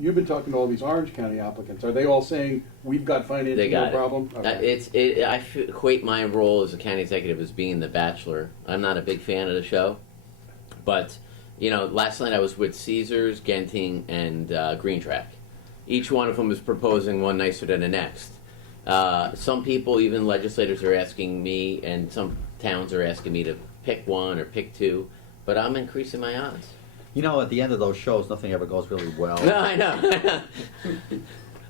You've been talking to all these Orange County applicants. Are they all saying, we've got They financing, got no it. problem? Okay. I equate my role as a county executive as being the bachelor. I'm not a big fan of the show, but last night I was with Caesars, Genting, and Green Track. Each one of them is proposing one nicer than the next. Some people, even legislators, are asking me, and some towns are asking me to pick one or pick two, but I'm increasing my odds. At the end of those shows, nothing ever goes really well. No, I know.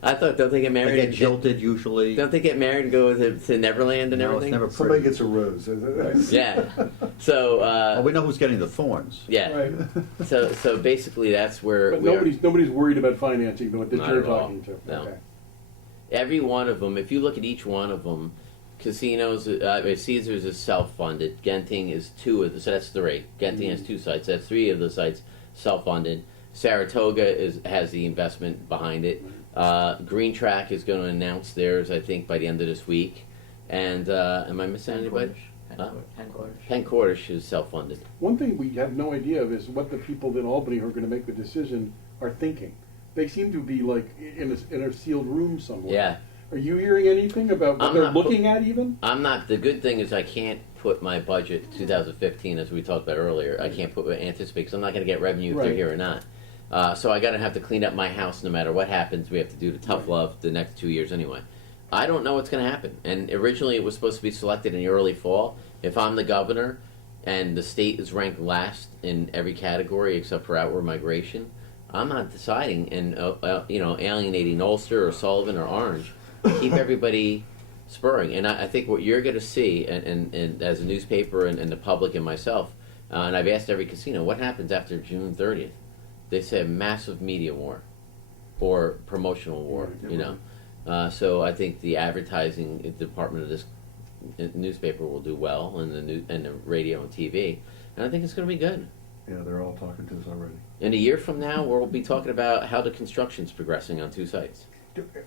I thought, don't they get married? They get jilted usually. Don't they get married and go to Neverland and No, everything? it's never Somebody pretty. gets a rose. Yeah. So. Well, we know who's getting the thorns. Yeah. Right. So basically, that's where. But we are. nobody's worried about financing that Not you're at all. talking to. No. Okay. Every one of them. If you look at each one of them, casinos. Caesars is self-funded. Genting is two of the. So that's three. Genting has two sites. That's three of the sites self-funded. Saratoga has the investment behind it. Green Track is going to announce theirs, I think, by the end of this week. And am I missing anybody? Penn Cordish is self-funded. One thing we have no idea of is what the people in Albany who are going to make the decision are thinking. They seem to be like in a sealed room somewhere. Yeah. Are you hearing anything about what I'm they're not looking at even? I'm not. The good thing is I can't put my budget 2015, as we talked about earlier. I can't anticipate because I'm not going to get revenue if they're Right. here or not. So I got to have to clean up my house no matter what happens. We have to do the tough love the next 2 years anyway. I don't know what's going to happen. And originally it was supposed to be selected in the early fall. If I'm the governor and the state is ranked last in every category except for outward migration, I'm not deciding and alienating Ulster or Sullivan or Orange. Keep everybody spurring. And I think what you're going to see, and as a newspaper and the public and myself, and I've asked every casino, what happens after June 30th? They say a massive media war or promotional war, So I think the advertising department of this newspaper will do well, and the radio and TV, and I think it's going to be good. Yeah, they're all talking to us already. In a year from now, we'll be talking about how the construction's progressing on two sites.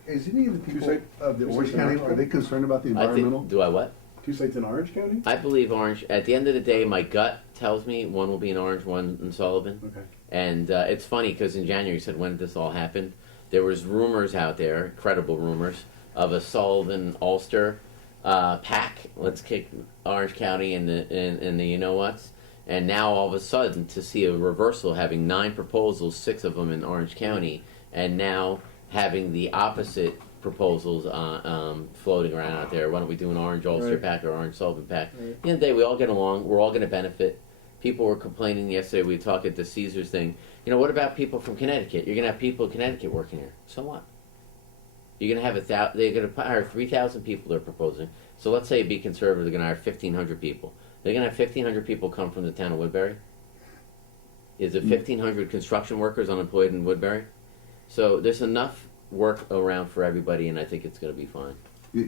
Is any of the people sites- of the two Orange sites in County, Orange are they concerned about the environmental? Do I what? 2 sites in Orange County? I believe Orange. At the end of the day, my gut tells me one will be in Orange, one in Sullivan. Okay. And it's funny because in January you said, when did this all happen? There was rumors out there, credible rumors, of a Sullivan Ulster pack. Let's kick Orange County in the you know whats. And now all of a sudden to see a reversal, having 9 proposals, 6 of them in Orange County, and now having the opposite proposals floating around out there. Why don't we do an Orange Ulster Right. pack or Orange Sullivan pack? Right. At the end of the day, we all get along. We're all going to benefit. People were complaining yesterday. We talked at the Caesars thing. What about people from Connecticut? You're going to have people in Connecticut working here. So what? You're going to have they're going to hire 3,000 people. They're proposing. So let's say be conservative. They're going to hire 1,500 people. They're going to have 1,500 people come from the town of Woodbury. Is it 1,500 construction workers unemployed in Woodbury? So there's enough work around for everybody, and I think it's going to be fine.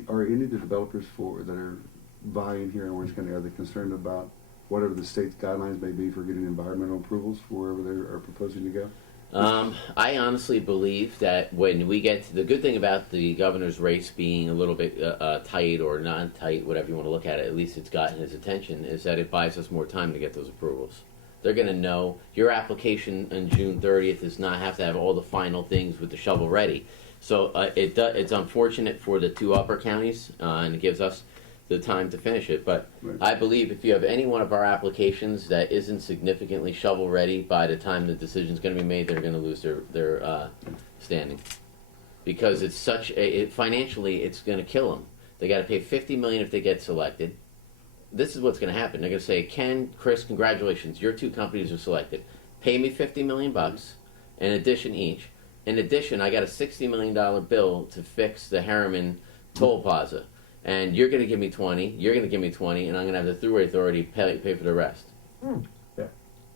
Are any of the developers that are vying here in Orange County, are they concerned about whatever the state's guidelines may be for getting environmental approvals for wherever they are proposing to go? I honestly believe that when we get to the good thing about the governor's race being a little bit tight or non-tight, whatever you want to look at it, at least it's gotten his attention, is that it buys us more time to get those approvals. They're going to know your application on June 30th does not have to have all the final things with the shovel ready. So it's unfortunate for the 2 upper counties, and it gives us the time to finish it. But Right. I believe if you have any one of our applications that isn't significantly shovel ready by the time the decision's going to be made, they're going to lose their standing, because it's financially it's going to kill them. They got to pay $50 million if they get selected. This is what's going to happen. They're going to say, Ken, Chris, congratulations, your 2 companies are selected. Pay me $50 million in addition each. In addition, I got a $60 million bill to fix the Harriman toll plaza. And you're going to give me 20, you're going to give me 20, and I'm going to have the Thruway Authority pay for the rest. Yeah.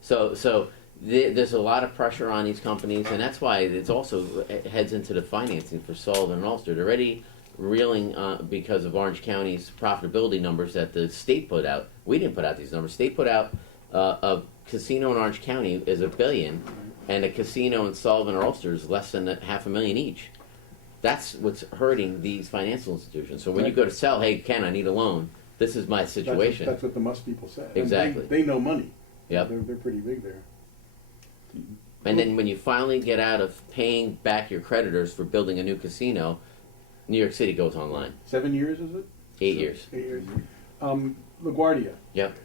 So there's a lot of pressure on these companies, and that's why it's also heads into the financing for Sullivan and Ulster. They're already reeling because of Orange County's profitability numbers that the state put out. We didn't put out these numbers. State put out a casino in Orange County is $1 billion, and a casino in Sullivan or Ulster is less than $500,000 each. That's what's hurting these financial institutions. So when you go to sell, hey, Ken, I need a loan. This is my situation. That's what the must people say. And Exactly. They know money. Yep. They're pretty big there. And then when you finally get out of paying back your creditors for building a new casino, New York City goes online. 7 years, is it? 8 years. 8 years. LaGuardia. Yep.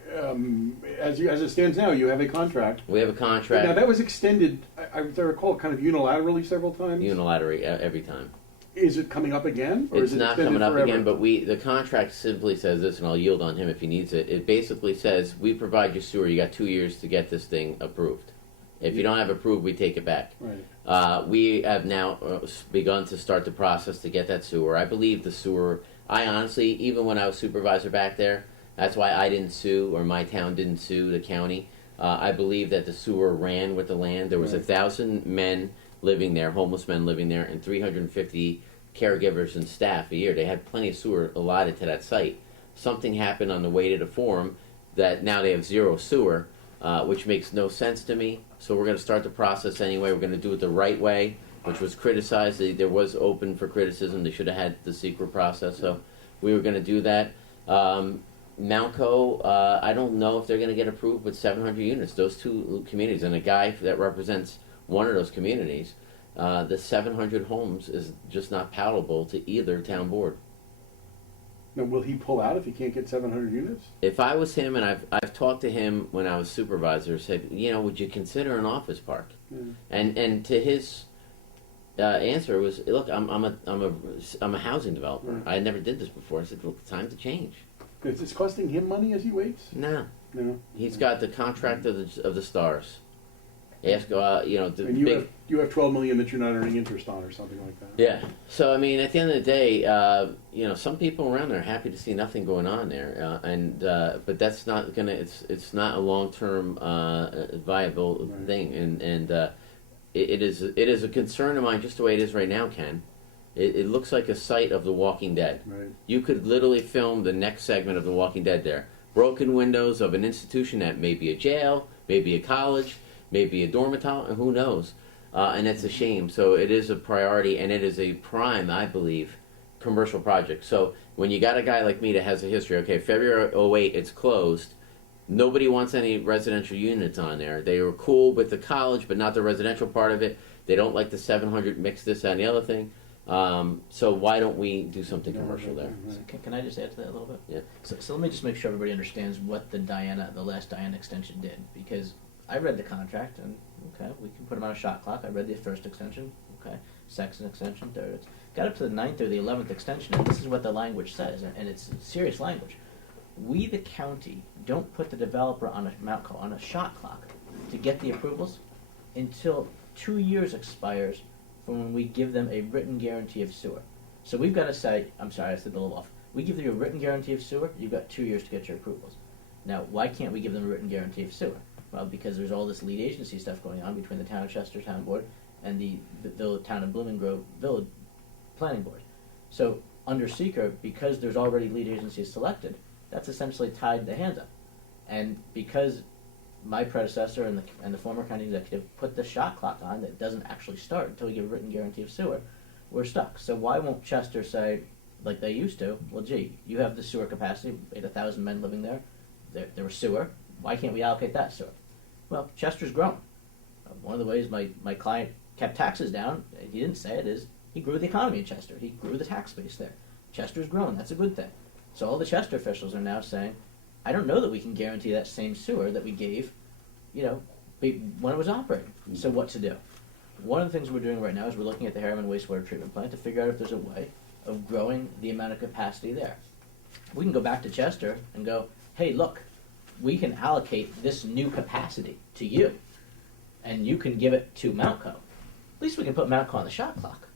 As it stands now, you have a contract. We have a contract. Now that was extended, as I recall, kind of unilaterally several times. Unilaterally every time. Is it coming up again? Or It's is it not extended coming up forever? again, but the contract simply says this, and I'll yield on him if he needs it. It basically says, we provide you sewer, you got 2 years to get this thing approved. If you don't have approved, we take it back. Right. We have now begun to start the process to get that sewer. I believe the sewer, I honestly, even when I was supervisor back there, that's why I didn't sue, or my town didn't sue the county. I believe that the sewer ran with the land. There was Right. 1,000 men living there, homeless men living there, and 350 caregivers and staff a year. They had plenty of sewer allotted to that site. Something happened on the way to the forum that now they have zero sewer, which makes no sense to me. So we're going to start the process anyway. We're going to do it the right way, which was criticized. There was open for criticism. They should have had the secret process. So we were going to do that. Mountco, I don't know if they're going to get approved with 700 units. Those two communities, and a guy that represents one of those communities, the 700 homes is just not palatable to either town board. Now, will he pull out if he can't get 700 units? If I was him, and I've talked to him when I was supervisor, said, would you consider an office park? Yeah. And to his answer was, look, I'm a housing developer. Right. I never did this before. I said, look, it's time to change. Is this costing him money as he waits? No, No. he's got the contract of the stars. Ask, the And you have 12 million that you're not earning interest on, or something like that. Yeah. So I mean, at the end of the day, some people around there are happy to see nothing going on there, but that's not gonna. It's not a long-term viable Right. thing, and it is a concern of mine just the way it is right now, Ken. It looks like a site of The Walking Dead. Right. You could literally film the next segment of The Walking Dead there. Broken windows of an institution that may be a jail, maybe a college, maybe a dormitory, and who knows. And it's a shame. So it is a priority, and it is a prime, I believe, commercial project. So when you got a guy like me that has a history, okay, February 08, it's closed. Nobody wants any residential units on there. They were cool with the college, but not the residential part of it. They don't like the 700 mix this, that, and the other thing. So why don't we do something commercial there? Right. So can I just add to that a little bit? Yeah. So let me just make sure everybody understands what the last Diana extension did, because I read the contract, and okay, we can put them on a shot clock. I read the first extension, okay, second extension, third. It's got up to the 9th or the 11th extension, and this is what the language says, and it's serious language. We, the county, don't put the developer on a shot clock to get the approvals until 2 years expires from when we give them a written guarantee of sewer. So we've got to say, I'm sorry, I said the little off. We give you a written guarantee of sewer, you've got 2 years to get your approvals. Now, why can't we give them a written guarantee of sewer? Well, because there's all this lead agency stuff going on between the town of Chester Town Board and the town of Blooming Grove Village Planning Board. So under seeker, because there's already lead agencies selected, that's essentially tied the hands up. And because my predecessor and the former county executive put the shot clock on that doesn't actually start until we give a written guarantee of sewer, we're stuck. So why won't Chester say, like they used to, well, gee, you have the sewer capacity, we had 1,000 men living there, there was sewer, why can't we allocate that sewer? Well, Chester's grown. One of the ways my client kept taxes down, he didn't say it, is he grew the economy in Chester. He grew the tax base there. Chester's grown. That's a good thing. So all the Chester officials are now saying, I don't know that we can guarantee that same sewer that we gave, when it was operating. So what to do? One of the things we're doing right now is we're looking at the Harriman wastewater treatment plant to figure out if there's a way of growing the amount of capacity there. We can go back to Chester and go, hey, look, we can allocate this new capacity to you, and you can give it to Mountco. At least we can put Mountco on the shot clock.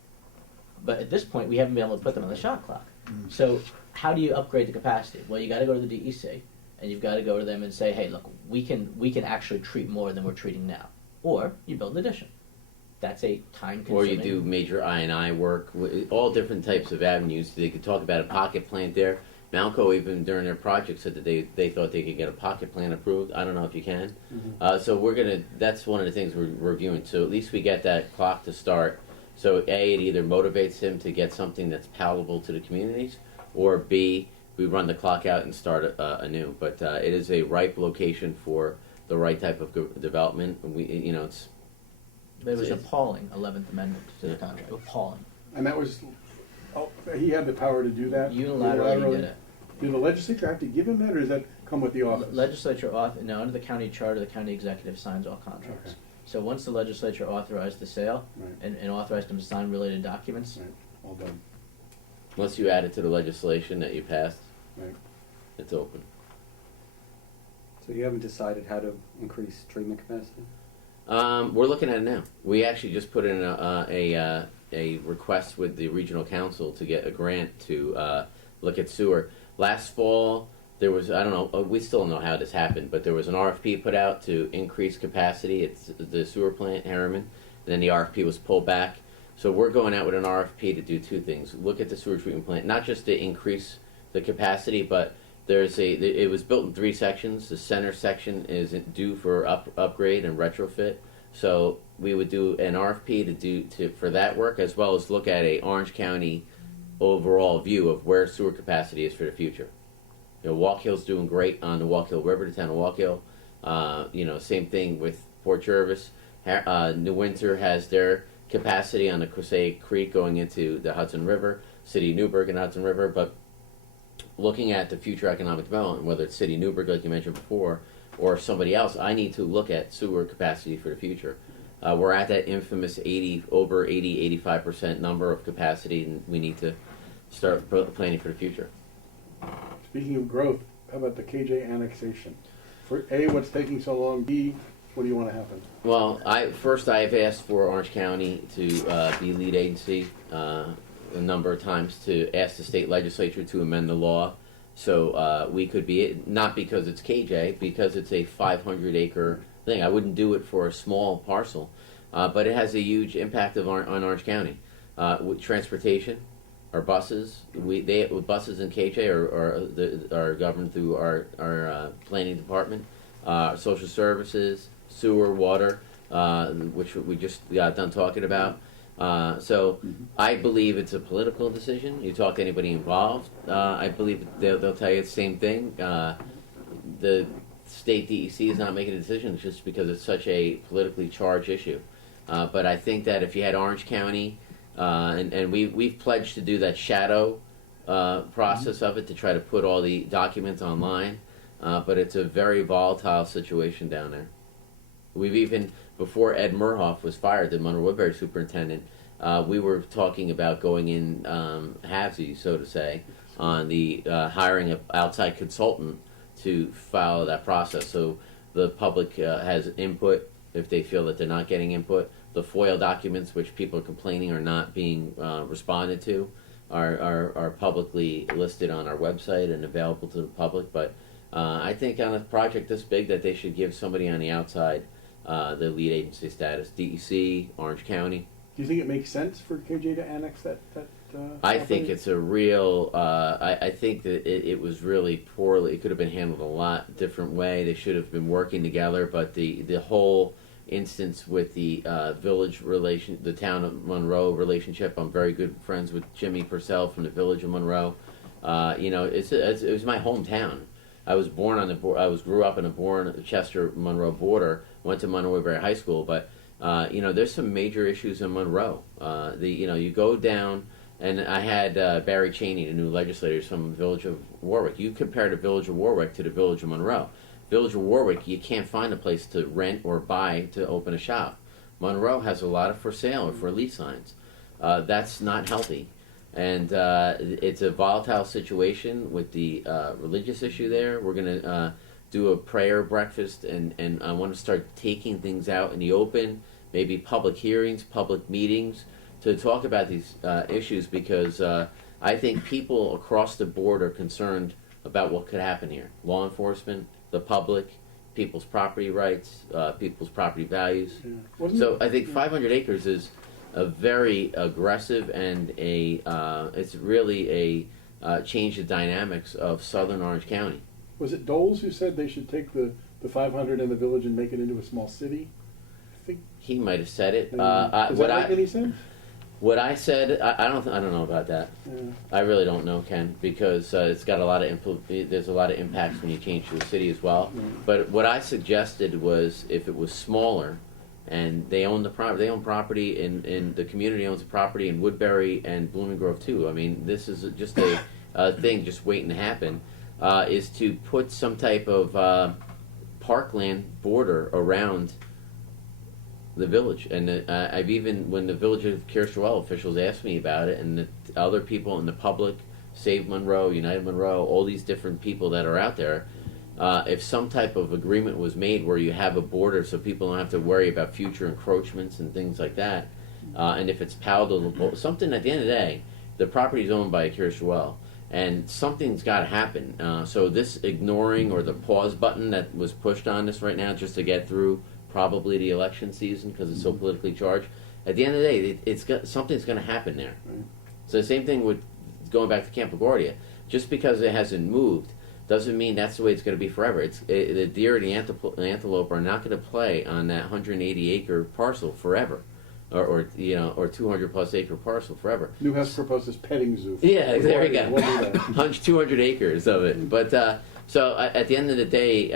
But at this point, we haven't been able to put them on the shot clock. So how do you upgrade the capacity? Well, you got to go to the DEC, and you've got to go to them and say, hey, look, we can actually treat more than we're treating now. Or you build an addition. That's a time-consuming. Or you do major I&I work, all different types of avenues. They could talk about a pocket plant there. Malco, even during their project, said that they thought they could get a pocket plant approved. I don't know if you can. Mm-hmm. So that's one of the things we're reviewing. So at least we get that clock to start. So A, it either motivates him to get something that's palatable to the communities, or B, we run the clock out and start anew. But it is a ripe location for the right type of development. And It was It's- appalling, 11th Amendment to the contract, appalling. And that was, oh, he had the power to do that? Unilaterally, he did it. Did the legislature have to give him that, or does that come with the office? Legislature, no, under the county charter, the county executive signs all contracts. Okay. So once the legislature authorized the sale Right. and authorized them to sign related documents, Right, all done, Once you add it to the legislation that you passed, right. it's open. So you haven't decided how to increase treatment capacity? We're looking at it now. We actually just put in a request with the regional council to get a grant to look at sewer. Last fall, there was, I don't know, we still don't know how this happened, but there was an RFP put out to increase capacity at the sewer plant, Harriman. Then the RFP was pulled back. So we're going out with an RFP to do two things. Look at the sewer treatment plant, not just to increase the capacity, but it was built in 3 sections. The center section is due for upgrade and retrofit. So we would do an RFP for that work, as well as look at a Orange County overall view of where sewer capacity is for the future. You know, Walk Hill's doing great on the Walk Hill River, the town of Walk Hill. Same thing with Port Jervis. New Windsor has their capacity on the Crusade Creek going into the Hudson River, City of Newburgh and Hudson River, but looking at the future economic development, whether it's City of Newburgh, like you mentioned before, or somebody else, I need to look at sewer capacity for the future. We're at that infamous 85% number of capacity, and we need to start planning for the future. Speaking of growth, how about the KJ annexation? For A, what's taking so long? B, what do you want to happen? Well, I've asked for Orange County to be lead agency a number of times to ask the state legislature to amend the law so we could be, not because it's KJ, because it's a 500-acre thing. I wouldn't do it for a small parcel, but it has a huge impact on Orange County. With transportation, our buses, buses in KJ are governed through our planning department, social services, sewer, water, which we just got done talking about. So I believe it's a political decision. You talk to anybody involved, I believe they'll tell you the same thing. The state DEC is not making a decision just because it's such a politically charged issue. But I think that if you had Orange County, and we've pledged to do that shadow process of it to try to put all the documents online, but it's a very volatile situation down there. We've even, before Ed Murhoff was fired, the Monroe Woodbury superintendent, we were talking about going in halvesies, so to say, on the hiring an outside consultant to follow that process. So the public has input if they feel that they're not getting input. The FOIL documents, which people are complaining are not being responded to, are publicly listed on our website and available to the public. But I think on a project this big that they should give somebody on the outside the lead agency status. DEC, Orange County. Do you think it makes sense for KJ to annex that I think property? it's a real. I think that it was really poorly. It could have been handled a lot different way. They should have been working together. But the whole instance with the village relation, the town of Monroe relationship. I'm very good friends with Jimmy Purcell from the village of Monroe. It was my hometown. I was born on the grew up in the Chester Monroe border. Went to Monroe Woodbury High School, but there's some major issues in Monroe. You go down, and I had Barry Cheney, the new legislator from the village of Warwick. You compare the village of Warwick to the village of Monroe. Village of Warwick, you can't find a place to rent or buy to open a shop. Monroe has a lot of for sale or for lease signs. That's not healthy. And it's a volatile situation with the religious issue there. We're going to do a prayer breakfast, and I want to start taking things out in the open, maybe public hearings, public meetings, to talk about these issues, because I think people across the board are concerned about what could happen here. Law enforcement, the public, people's property rights, people's property values. Yeah. So I think 500 acres is a very aggressive, and it's really a change the dynamics of southern Orange County. Was it Doles who said they should take the 500 in the village and make it into a small city? I think. He might have said it. Does that make any sense? What I said, I don't know about that. Yeah. I really don't know, Ken, because it's got a lot of there's a lot of impacts when you change to a city as well. Yeah. But what I suggested was, if it was smaller, and they own the property. They own property, in the community owns a property in Woodbury and Blooming Grove too. I mean, this is just a thing just waiting to happen. Is to put some type of parkland border around the village, and I've even, when the village of Kirschwell officials asked me about it, and the other people in the public, Save Monroe, United Monroe, all these different people that are out there, if some type of agreement was made where you have a border so people don't have to worry about future encroachments and things like that, and if it's palatable, something at the end of the day, the property is owned by Kirschwell, and something's got to happen. So this ignoring or the pause button that was pushed on this right now just to get through probably the election season because it's so politically charged. At the end of the day, something's going to happen there. Right. So the same thing with going back to Camp LaGuardia. Just because it hasn't moved doesn't mean that's the way it's going to be forever. The deer and the antelope are not going to play on that 180-acre parcel forever, or 200 plus acre parcel forever. Neuhaus proposes petting zoo. Yeah, there you go. We'll do that. 200 acres of it. But so at the end of the day,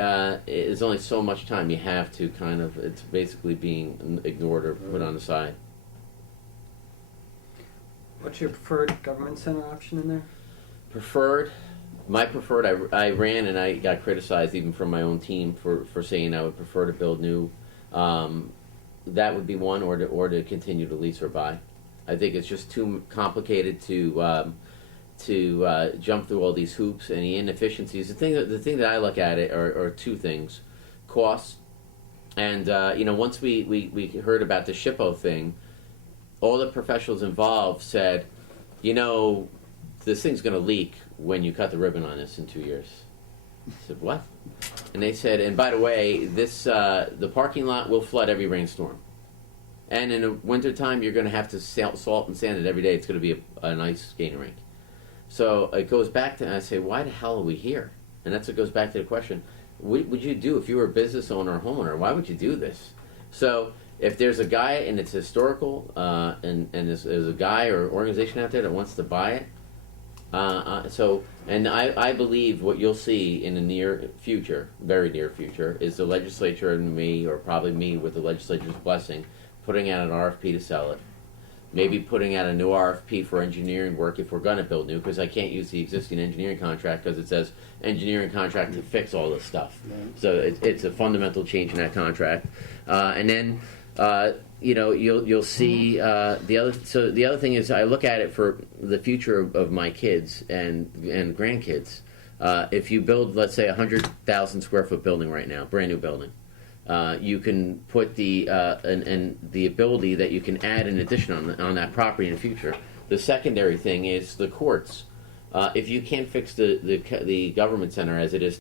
there's only so much time you have to kind of, it's basically being ignored or put on the side. What's your preferred government center option in there? My preferred, I ran and I got criticized even from my own team for saying I would prefer to build new. That would be one, or to continue to lease or buy. I think it's just too complicated to jump through all these hoops and the inefficiencies. The thing that I look at it are two things: costs, and once we heard about the SHPO thing, all the professionals involved said, this thing's going to leak when you cut the ribbon on this in 2 years. I said, what? And they said, and by the way, the parking lot will flood every rainstorm. And in the wintertime, you're going to have to salt and sand it every day. It's going to be an ice skating rink. So it goes back to, and I say, why the hell are we here? And that's what goes back to the question, what would you do if you were a business owner or homeowner? Why would you do this? So if there's a guy, and it's historical, and there's a guy or organization out there that wants to buy it, I believe what you'll see in the near future, very near future, is the legislature and me, or probably me with the legislature's blessing, putting out an RFP to sell it. Maybe putting out a new RFP for engineering work if we're going to build new, because I can't use the existing engineering contract because it says engineering contract to fix all this stuff. Right. So it's a fundamental change in that contract. And then you'll see the other. So the other thing is, I look at it for the future of my kids and grandkids. If you build, let's say, 100,000 square foot building right now, brand new building, you can put the ability that you can add an addition on that property in the future. The secondary thing is the courts. If you can't fix the government center as it is